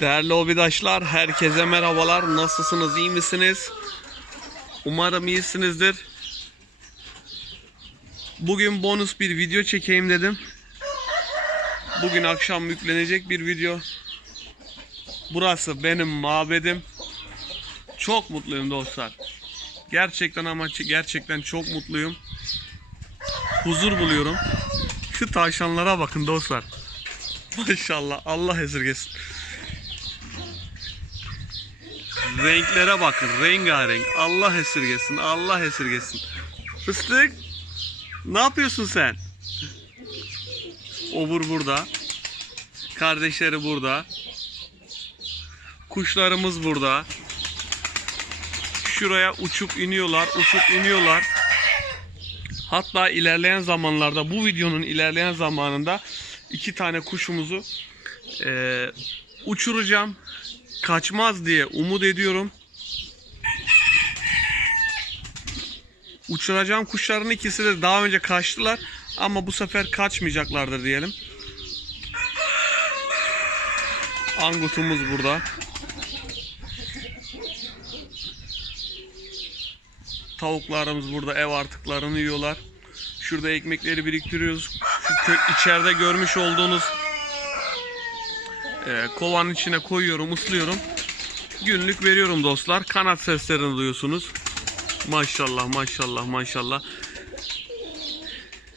Değerli obidaşlar, herkese merhabalar. Nasılsınız, iyi misiniz? Umarım iyisinizdir. Bugün bonus bir video çekeyim dedim. Bugün akşam yüklenecek bir video. Burası benim mabedim. Çok mutluyum dostlar. Gerçekten ama gerçekten çok mutluyum. Huzur buluyorum. Şu tavşanlara bakın dostlar. Maşallah Allah esirgesin. Renklere bakın. Rengarenk. Allah esirgesin. Allah esirgesin. Fıstık. Ne yapıyorsun sen? Obur burada. Kardeşleri burada. Kuşlarımız burada. Şuraya uçup iniyorlar. Uçup iniyorlar. Hatta ilerleyen zamanlarda bu videonun ilerleyen zamanında iki tane kuşumuzu eee, uçuracağım. Kaçmaz diye umut ediyorum. Uçuracağım kuşların ikisi de daha önce kaçtılar ama bu sefer kaçmayacaklardır diyelim. Angutumuz burada. Tavuklarımız burada ev artıklarını yiyorlar. Şurada ekmekleri biriktiriyoruz. Şu içeride görmüş olduğunuz e, kovanın içine koyuyorum, ıslıyorum. Günlük veriyorum dostlar. Kanat seslerini duyuyorsunuz. Maşallah, maşallah, maşallah.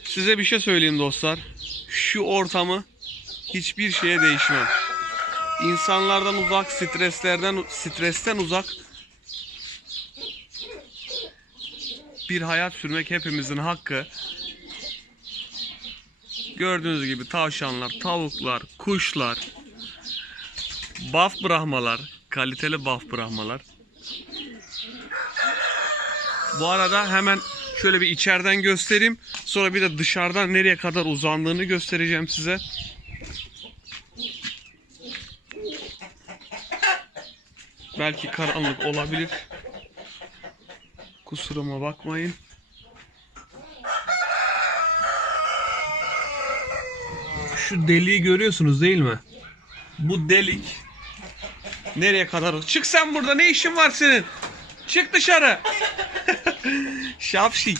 Size bir şey söyleyeyim dostlar. Şu ortamı hiçbir şeye değişmem. İnsanlardan uzak, streslerden stresten uzak bir hayat sürmek hepimizin hakkı. Gördüğünüz gibi tavşanlar, tavuklar, kuşlar, baf brahmalar, kaliteli baf brahmalar. Bu arada hemen şöyle bir içeriden göstereyim. Sonra bir de dışarıdan nereye kadar uzandığını göstereceğim size. Belki karanlık olabilir. Kusuruma bakmayın. Şu deliği görüyorsunuz değil mi? Bu delik nereye kadar? Çık sen burada ne işin var senin? Çık dışarı. Şapşik.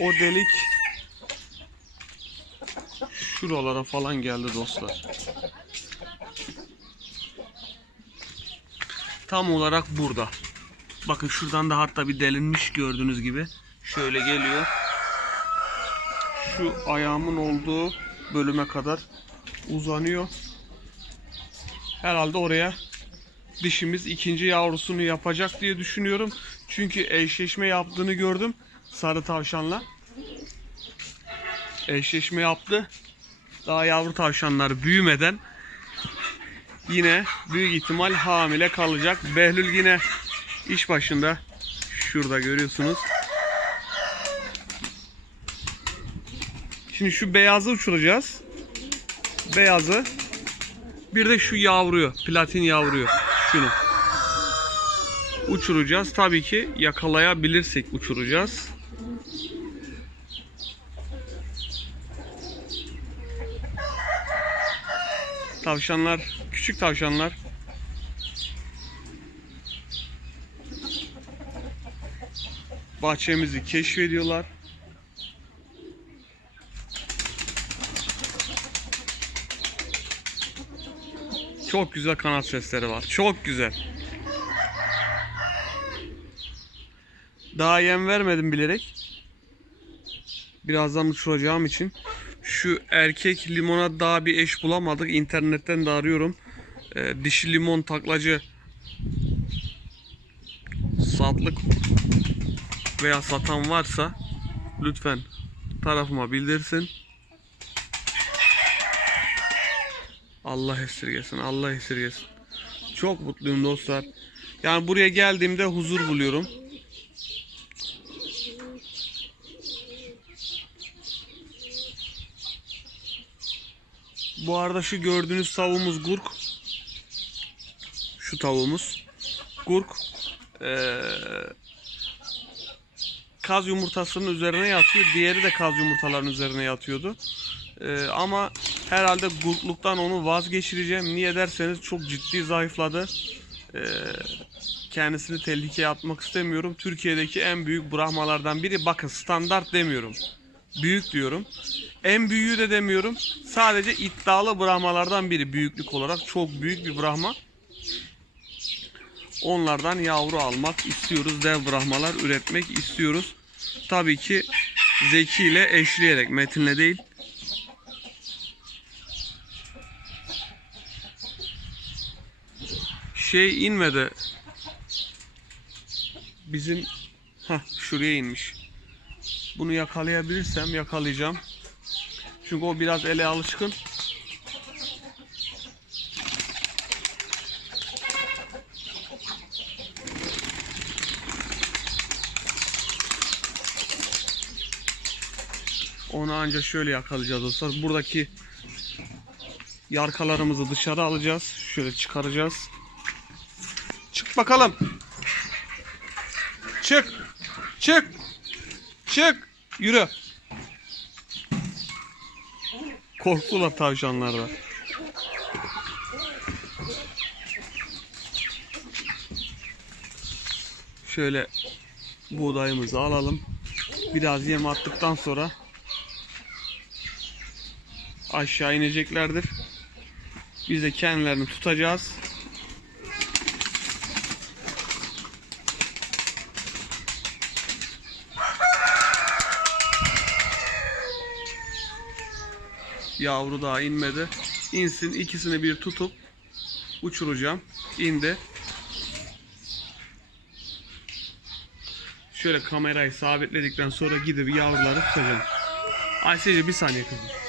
O delik şuralara falan geldi dostlar. Tam olarak burada. Bakın şuradan da hatta bir delinmiş gördüğünüz gibi. Şöyle geliyor. Şu ayağımın olduğu bölüme kadar uzanıyor. Herhalde oraya dişimiz ikinci yavrusunu yapacak diye düşünüyorum. Çünkü eşleşme yaptığını gördüm sarı tavşanla. Eşleşme yaptı. Daha yavru tavşanlar büyümeden yine büyük ihtimal hamile kalacak. Behlül yine iş başında. Şurada görüyorsunuz. Şimdi şu beyazı uçuracağız. Beyazı. Bir de şu yavruyu, platin yavruyu. Şunu. Uçuracağız. Tabii ki yakalayabilirsek uçuracağız. Tavşanlar, küçük tavşanlar. Bahçemizi keşfediyorlar. Çok güzel kanat sesleri var. Çok güzel. Daha yem vermedim bilerek. Birazdan uçuracağım için. Şu erkek limona daha bir eş bulamadık. İnternetten de arıyorum. Ee, dişi limon taklacı satlık veya satan varsa lütfen tarafıma bildirsin. Allah esirgesin, Allah esirgesin. Çok mutluyum dostlar. Yani buraya geldiğimde huzur buluyorum. Bu arada şu gördüğünüz tavuğumuz gurk. Şu tavuğumuz. Gurk. Ee, kaz yumurtasının üzerine yatıyor. Diğeri de kaz yumurtaların üzerine yatıyordu. Ee, ama herhalde gurtluktan onu vazgeçireceğim. Niye derseniz çok ciddi zayıfladı. Ee, kendisini tehlikeye atmak istemiyorum. Türkiye'deki en büyük Brahmalardan biri. Bakın standart demiyorum. Büyük diyorum. En büyüğü de demiyorum. Sadece iddialı Brahmalardan biri büyüklük olarak. Çok büyük bir Brahma. Onlardan yavru almak istiyoruz. Dev Brahmalar üretmek istiyoruz. Tabii ki Zeki ile eşleyerek. Metinle değil. Şey inmedi. Bizim ha şuraya inmiş. Bunu yakalayabilirsem yakalayacağım. Çünkü o biraz ele alışkın. Onu ancak şöyle yakalayacağız dostlar. Buradaki yarkalarımızı dışarı alacağız. Şöyle çıkaracağız. Bakalım. Çık. Çık. Çık. Yürü. Korktular tavşanlar da. Şöyle buğdayımızı alalım. Biraz yem attıktan sonra aşağı ineceklerdir. Biz de kendilerini tutacağız. Yavru daha inmedi. İnsin ikisini bir tutup uçuracağım. İndi. Şöyle kamerayı sabitledikten sonra gidip yavruları tutacağım. Ayşece bir saniye kızım.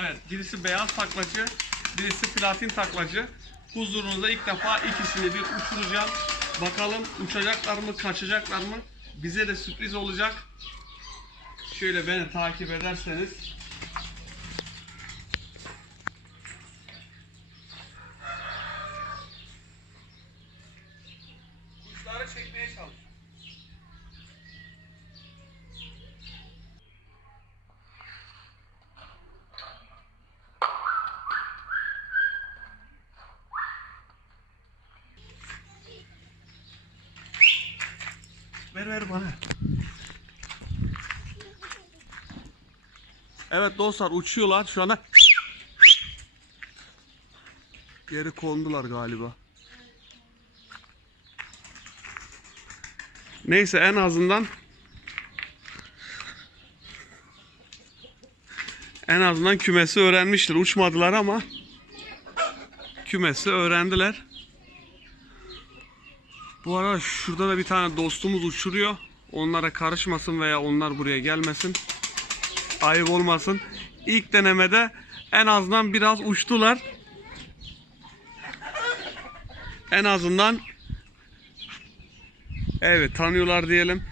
Evet, birisi beyaz taklacı, birisi platin taklacı. Huzurunuzda ilk defa ikisini bir uçuracağım. Bakalım uçacaklar mı, kaçacaklar mı? Bize de sürpriz olacak. Şöyle beni takip ederseniz. Kuşları çekmeye çalış. Ver ver bana. Evet dostlar uçuyorlar şu anda. Geri kondular galiba. Neyse en azından en azından kümesi öğrenmiştir. Uçmadılar ama kümesi öğrendiler. Bu arada şurada da bir tane dostumuz uçuruyor. Onlara karışmasın veya onlar buraya gelmesin. Ayıp olmasın. İlk denemede en azından biraz uçtular. En azından evet tanıyorlar diyelim.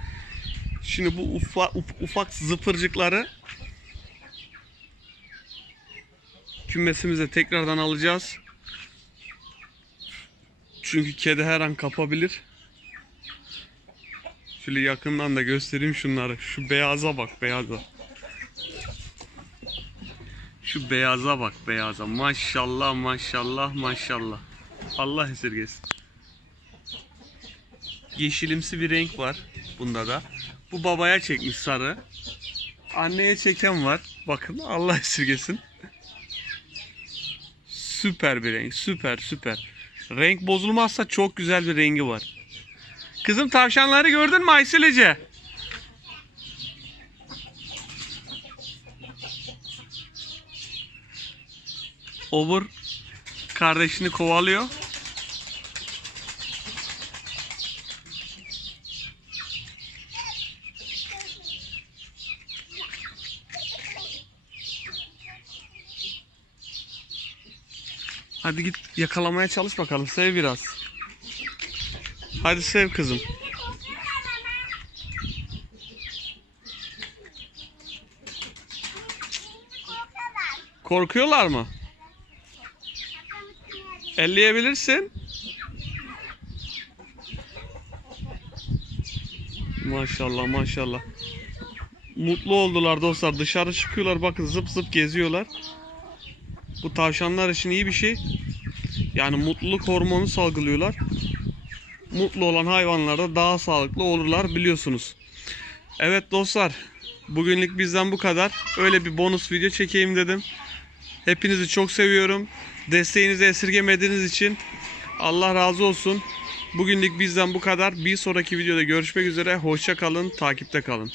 Şimdi bu ufa, uf- ufak zıpırcıkları kümesimize tekrardan alacağız. Çünkü kedi her an kapabilir. Şöyle yakından da göstereyim şunları. Şu beyaza bak beyaza. Şu beyaza bak beyaza. Maşallah maşallah maşallah. Allah esirgesin. Yeşilimsi bir renk var bunda da. Bu babaya çekmiş sarı. Anneye çeken var. Bakın Allah esirgesin. Süper bir renk. Süper süper. Renk bozulmazsa çok güzel bir rengi var. Kızım tavşanları gördün mü Ayselece? Obur kardeşini kovalıyor. Hadi git yakalamaya çalış bakalım. Sev biraz. Hadi sev kızım. Korkuyorlar mı? Elleyebilirsin. Maşallah maşallah. Mutlu oldular dostlar. Dışarı çıkıyorlar bakın zıp zıp geziyorlar. Bu tavşanlar için iyi bir şey. Yani mutluluk hormonu salgılıyorlar. Mutlu olan hayvanlar da daha sağlıklı olurlar biliyorsunuz. Evet dostlar. Bugünlük bizden bu kadar. Öyle bir bonus video çekeyim dedim. Hepinizi çok seviyorum. Desteğinizi esirgemediğiniz için Allah razı olsun. Bugünlük bizden bu kadar. Bir sonraki videoda görüşmek üzere. Hoşça kalın, takipte kalın.